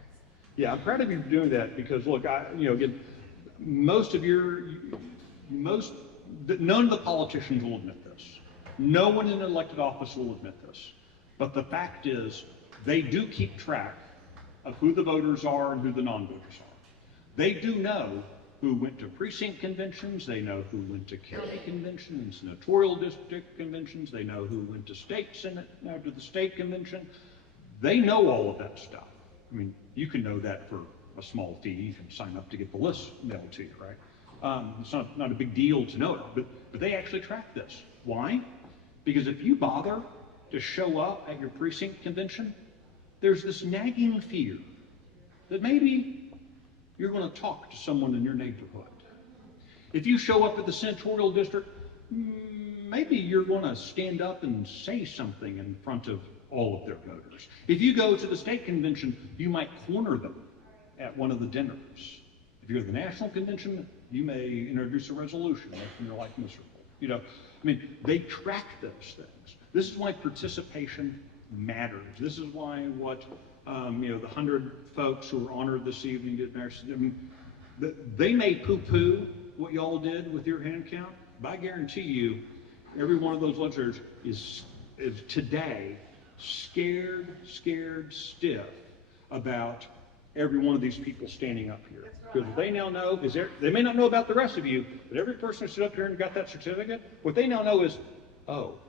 Yeah, I'm proud of you for doing that because, look, you know, again, none of the politicians will admit this. No one in elected office will admit this. But the fact is, they do keep track of who the voters are and who the non-voters are. They do know who went to precinct conventions, they know who went to county conventions, senatorial district conventions, they know who went to state senate, to the state convention. They know all of that stuff. I mean, you can know that for a small fee. You can sign up to get the list mailed to you, right? It's not a big deal to know it, but they actually track this. Why? Because if you bother to show up at your precinct convention, there's this nagging fear that maybe you're going to talk to someone in your neighborhood. If you show up at the senatorial district, maybe you're going to stand up and say something in front of all of their voters. If you go to the state convention, you might corner them at one of the dinners. If you're at the national convention, you may introduce a resolution making your life miserable. You know, I mean, they track those things. This is why participation matters. This is why what you know, the 100 folks who were honored this evening get married. I mean, they may poo-poo what y'all did with your hand count, but I guarantee you, every one of those legislators is today scared stiff about every one of these people standing up here. Because they now know, they may not know about the rest of you, but every person who stood up here and got that certificate, what they now know is, oh,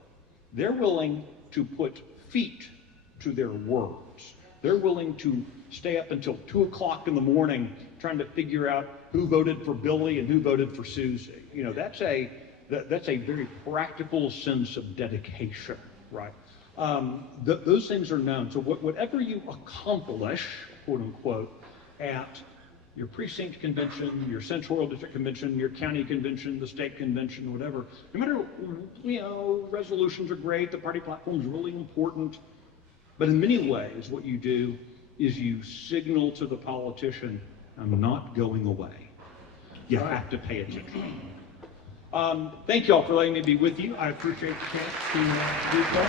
they're willing to put feet to their words. They're willing to stay up until 2 o'clock in the morning trying to figure out who voted for Billy and who voted for Susie. You know, that's a very practical sense of dedication, right? Those things are known. So whatever you accomplish, quote unquote, at your precinct convention, your senatorial district convention, your county convention, the state convention, whatever, no matter, you know, resolutions are great, the party platform is really important, but in many ways what you do is you signal to the politician, I'm not going away. You have to pay attention. Thank you all for letting me be with you. I appreciate the chance to do so.